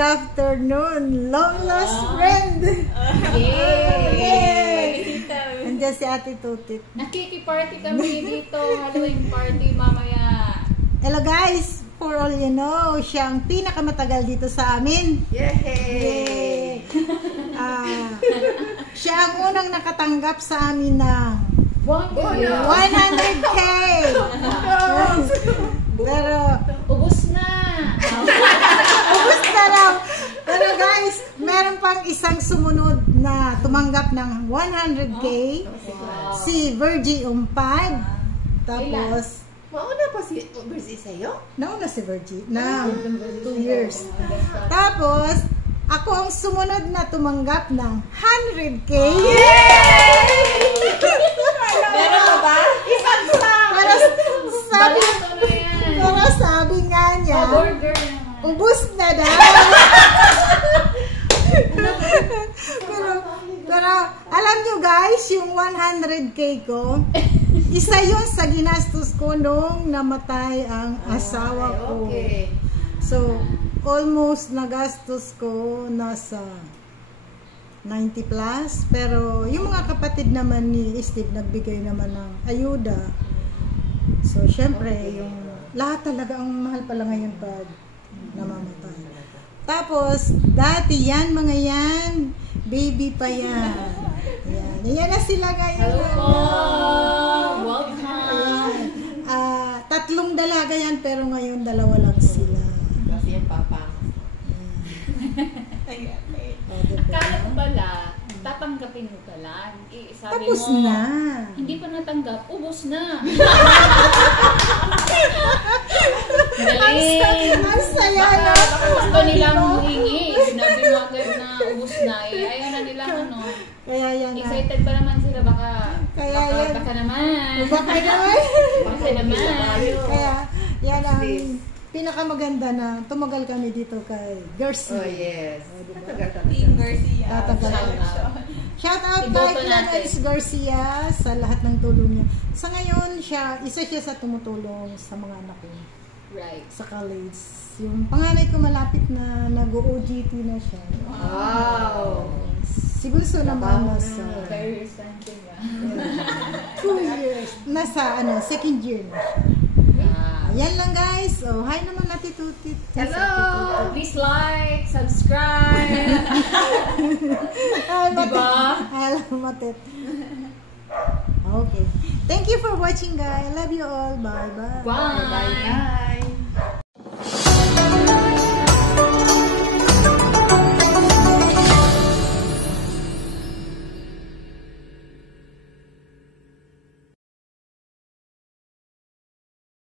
afternoon, long lost friend. Yay! Andiyan si Ate Tutit. Nakiki-party kami dito. Halloween party mamaya. Hello guys, for all you know, siya ang pinakamatagal dito sa amin. Yay! Siya ang unang nakatanggap sa amin ng 100K. Pero Ubus na. ubus na raw. Pero guys, meron pang isang sumunod na tumanggap ng 100K. Si Virgie Umpad. Tapos Mauna pa si Virgie sa'yo? nauna si Virgie na 2 years. Tapos ako ang sumunod na tumanggap ng 100K. Meron ka ba? Isang sa! Pero sabi, Balato na yan. pero sabi nga niya, Burger naman. ubus na daw. pero alam nyo guys, yung 100K ko, isa yun sa ginastos ko nung namatay ang asawa ko. Okay. So, almost nagastos ko nasa 90 plus. Pero yung mga kapatid naman ni Steve nagbigay naman ng ayuda. So, syempre, yung lahat talaga ang mahal pala ngayon pag namamatay. Tapos, dati yan, mga yan, baby pa yan. Ayan, ayan na sila ngayon. Hello po. Welcome. Tatlong dalaga yan, pero ngayon dalawa lang sila. Kasi yung papa. Akala ko pala, tatanggapin mo pala. Sabi Tapos mo, na. hindi pa natanggap, ubos na. Ang Galing. saya na. Baka gusto nilang humingi. Sinabi mo agad na ubos na. Ayaw na nilang ano. Kaya yan na. Excited pa naman sila. Baka naman. Baka naman. Baka naman. Kaya yan ang pinakamaganda na tumagal kami dito kay Garcia. Oh, yes. Matagal ka na. Team Garcia. Tatagal. Shout out kay Iboto Clan natin. X Garcia sa lahat ng tulong niya. Sa ngayon, isa siya sa tumutulong sa mga anak ko Right. sa college. Yung panganay ko malapit na nag-OGT na siya. Wow! Siguro so naman nasa Very something. 2 years. Nasa second year na siya. Yan lang guys. Oh, hi naman Ate Tutit. Hello! Please like, subscribe. Ay, Diba? Hello, Matet. Okay. Thank you for watching guys. I love you all. Bye-bye. Bye. Bye!